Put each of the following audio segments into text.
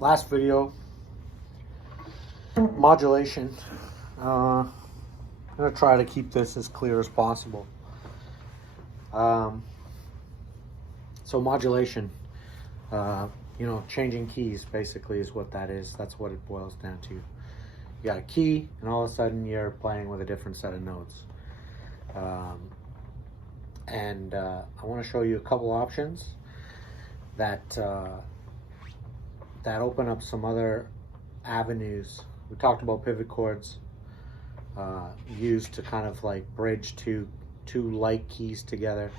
last video, modulation. I'm going to try to keep this as clear as possible. So modulation, changing keys basically is what that is. That's what it boils down to. You got a key and all of a sudden you're playing with a different set of notes. I want to show you a couple options that open up some other avenues. We talked about pivot chords used to kind of like bridge two like keys together,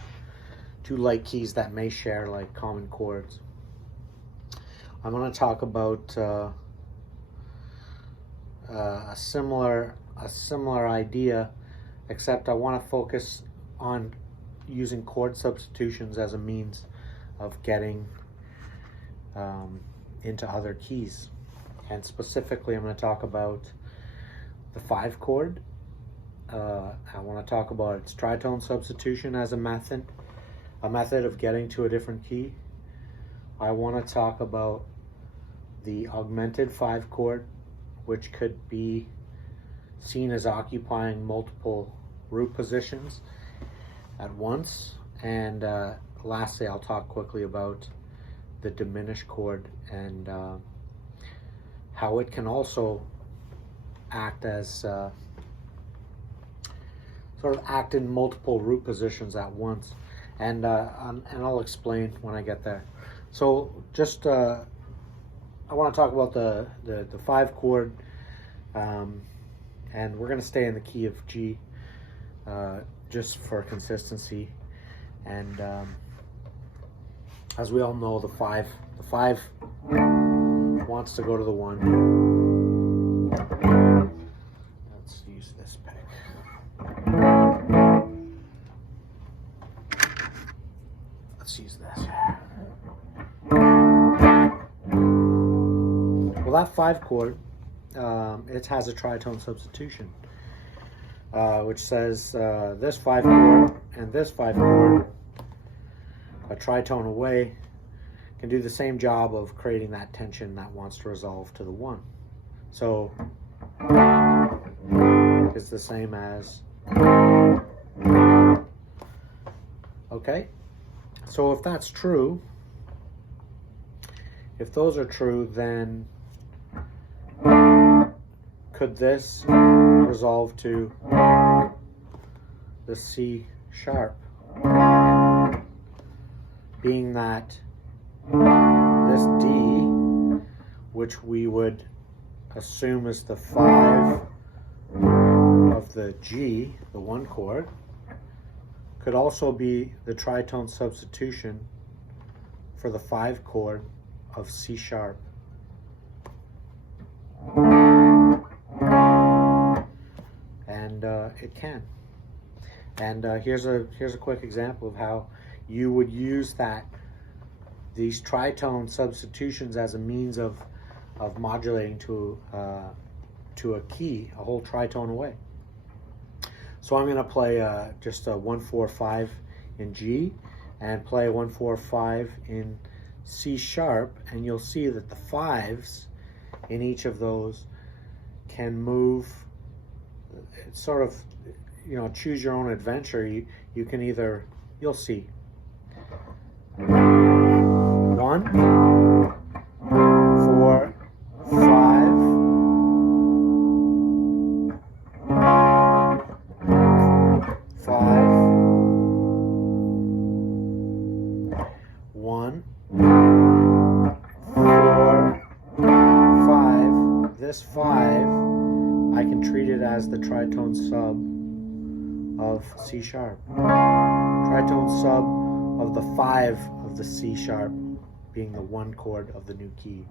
two like keys that may share like common chords. I'm going to talk about a similar idea, except I want to focus on using chord substitutions as a means of getting into other keys. And specifically, I'm going to talk about the 5 chord. I want to talk about its tritone substitution as a method of getting to a different key. I want to talk about the augmented 5 chord, which could be seen as occupying multiple root positions at once. And lastly, I'll talk quickly about the diminished chord and how it can also act as sort of act in multiple root positions at once. And I'll explain when I get there. So just I want to talk about the 5 chord, and we're going to stay in the key of G just for consistency. And as we all know, the 5 wants to go to the 1. Let's use this pick. Let's use this. Well, that 5 chord, it has a tritone substitution, which says this 5 chord and this 5 chord, a tritone away, can do the same job of creating that tension that wants to resolve to the 1. So it's the same as, okay? So if that's true, if those are true, then could this resolve to the C sharp? Being that this D, which we would assume is the 5 of the G, the 1 chord, could also be the tritone substitution for the 5 chord of C sharp. And it can. And here's a quick example of how you would use these tritone substitutions as a means of modulating to a key, a whole tritone away. So I'm going to play just a 1-4-5 in G and play 1-4-5 in C sharp, and you'll see that the 5s in each of those can move. It's sort of, choose your own adventure. You can either, you'll see, 1, 4, 5, 5, 1, 4, 5. This 5, I can treat it as the tritone sub of C sharp. Tritone sub of the 5 of the C sharp, being the 1 chord of the new key.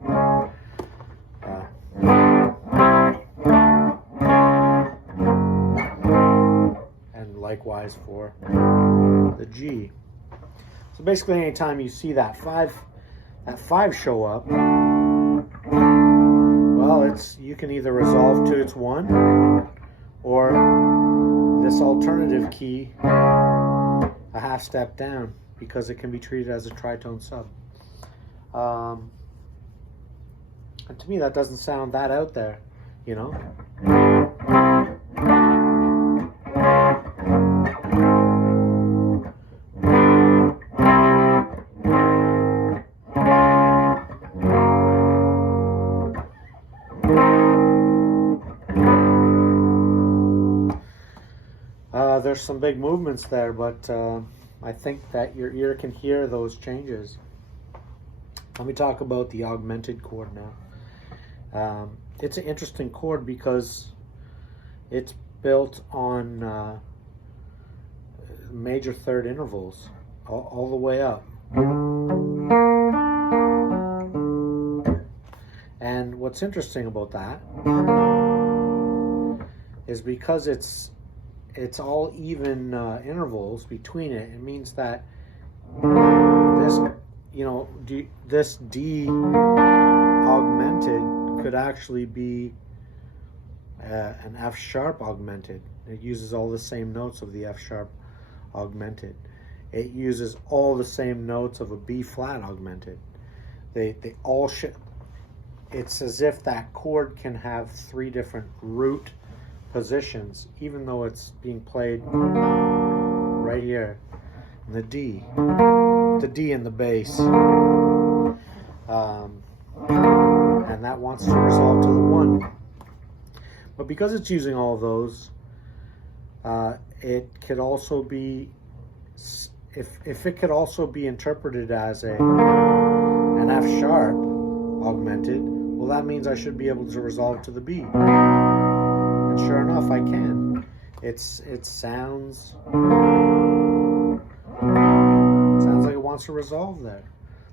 And likewise for the G. So basically anytime you see that 5 show up, well, you can either resolve to its 1 or this alternative key a half step down, because it can be treated as a tritone sub. And to me, that doesn't sound that out there, you know? There's some big movements there, but I think that your ear can hear those changes. Let me talk about the augmented chord now. It's an interesting chord because it's built on major third intervals all the way up. And what's interesting about that is because it's all even intervals between it. It means that this, you know, this D augmented could actually be an F sharp augmented. It uses all the same notes of the F sharp augmented. It uses all the same notes of a B flat augmented. They all should. It's as if that chord can have 3 different root positions, even though it's being played right here in the D in the bass, and that wants to resolve to the 1. But because it's using all of those, it could also be, if it could also be interpreted as an F sharp augmented, well, that means I should be able to resolve to the B. And sure enough, I can. It sounds like it wants to resolve there.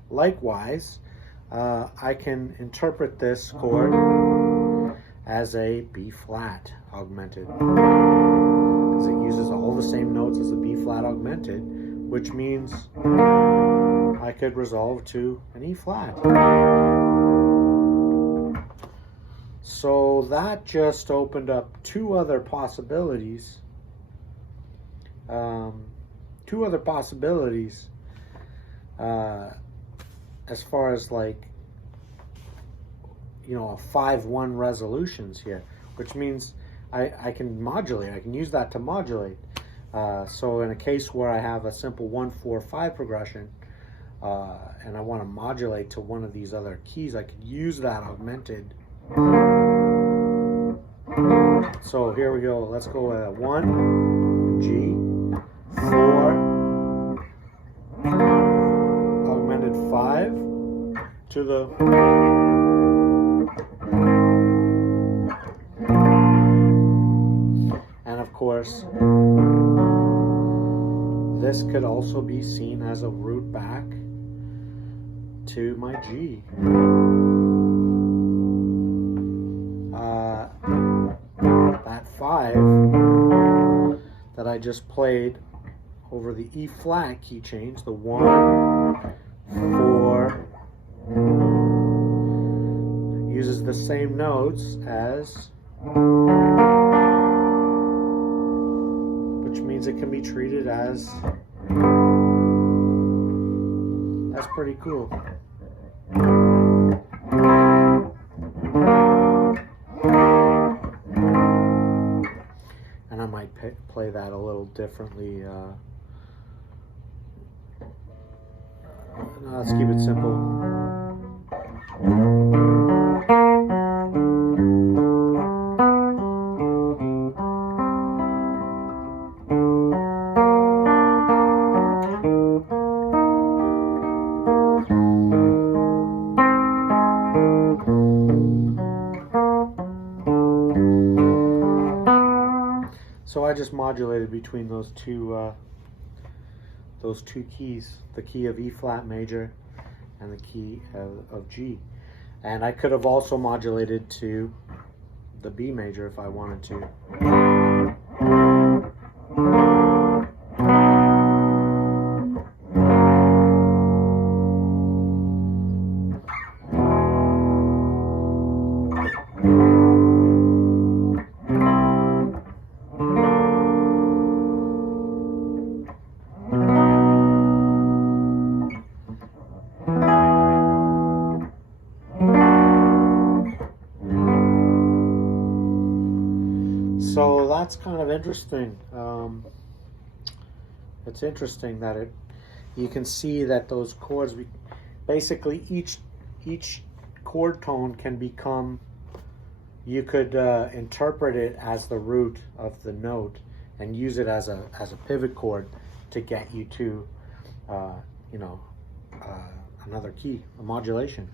Likewise, I can interpret this chord as a B flat augmented, because it uses all the same notes as a B flat augmented, which means I could resolve to an E flat. So that just opened up 2 other possibilities. As far as, like, you know, a 5-1 resolutions here, which means I can modulate. I can use that to modulate. So in a case where I have a simple 1-4-5 progression, and I want to modulate to one of these other keys, I could use that augmented. So here we go. Let's go with 1, G, 4, augmented 5 to the, and of course this could also be seen as a root back to my G. That 5 that I just played over the E flat key change, the 1, 4, uses the same notes as, which means it can be treated as, that's pretty cool. And I might play that a little differently. No, let's keep it simple. So I just modulated between those two keys, the key of E flat major and the key of G. And I could have also modulated to the B major if I wanted to. that's kind of interesting. It's interesting that you can see that those chords, basically each chord tone can become, you could interpret it as the root of the note and use it as a pivot chord to get you to another key, a modulation.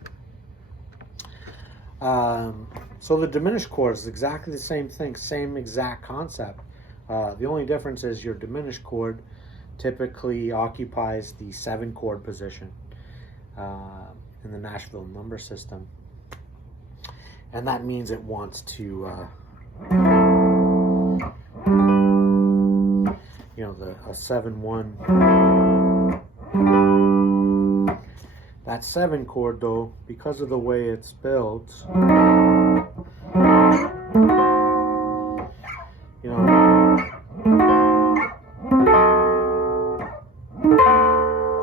So the diminished chord is exactly the same thing, same exact concept. The only difference is your diminished chord typically occupies the 7 chord position in the Nashville number system, and that means it wants to a 7-1. That 7 chord, though, because of the way it's built,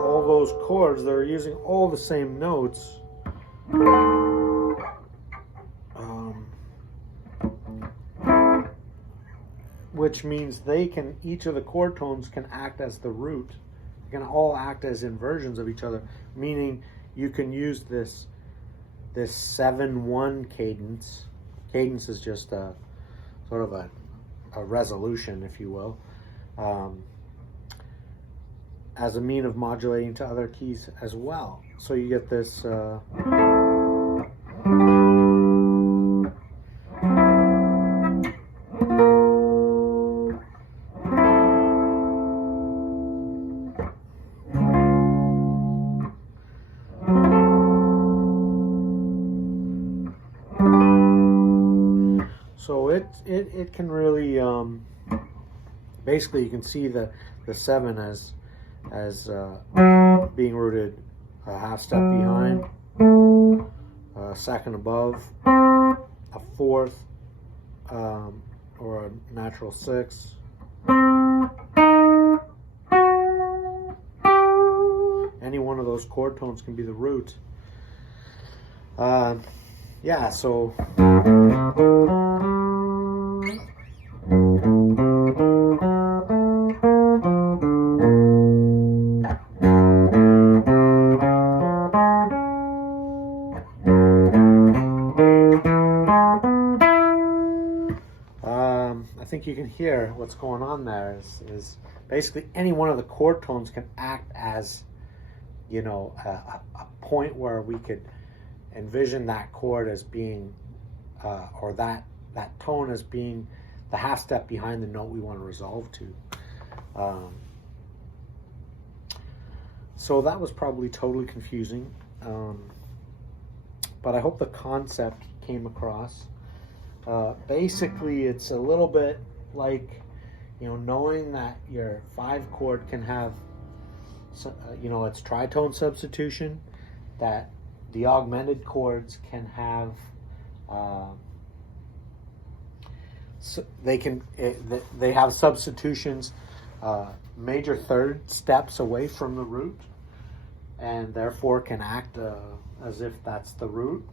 all those chords, they're using all the same notes. Which means each of the chord tones can act as the root. They can all act as inversions of each other, meaning you can use this 7-1 cadence. Cadence is just a sort of a resolution, if you will, as a mean of modulating to other keys as well. So you get this so it can really basically, you can see the 7 as being rooted a half step behind, a second above, a fourth, or a natural 6. Any one of those chord tones can be the root. Yeah, so I think you can hear what's going on there is basically any one of the chord tones can act as, a point where we could envision that chord as being, or that tone as being the half step behind the note we want to resolve to. So that was probably totally confusing, but I hope the concept came across. Basically, it's a little bit like, knowing that your 5 chord can have, it's tritone substitution, that the augmented chords can have, they have substitutions major third steps away from the root, and therefore can act as if that's the root.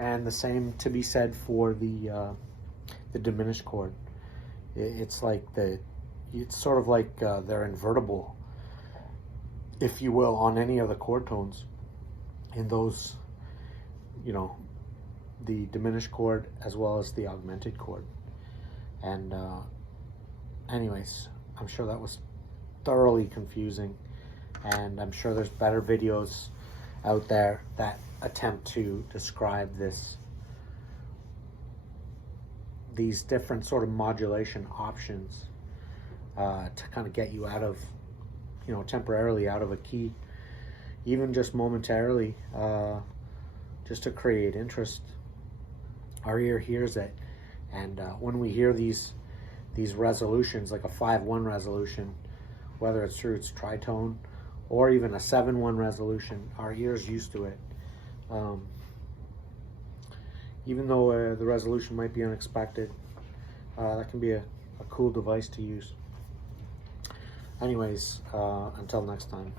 And the same to be said for the diminished chord. It's sort of like they're invertible, if you will, on any of the chord tones in those, the diminished chord as well as the augmented chord. And anyways, I'm sure that was thoroughly confusing, and I'm sure there's better videos out there that attempt to describe these different sort of modulation options to kind of get you out of, temporarily out of a key, even just momentarily, just to create interest. Our ear hears it, and when we hear these resolutions, like a 5-1 resolution, whether it's through its tritone or even a 7-1 resolution, our ear's used to it. Even though the resolution might be unexpected, that can be a cool device to use. Anyways, until next time.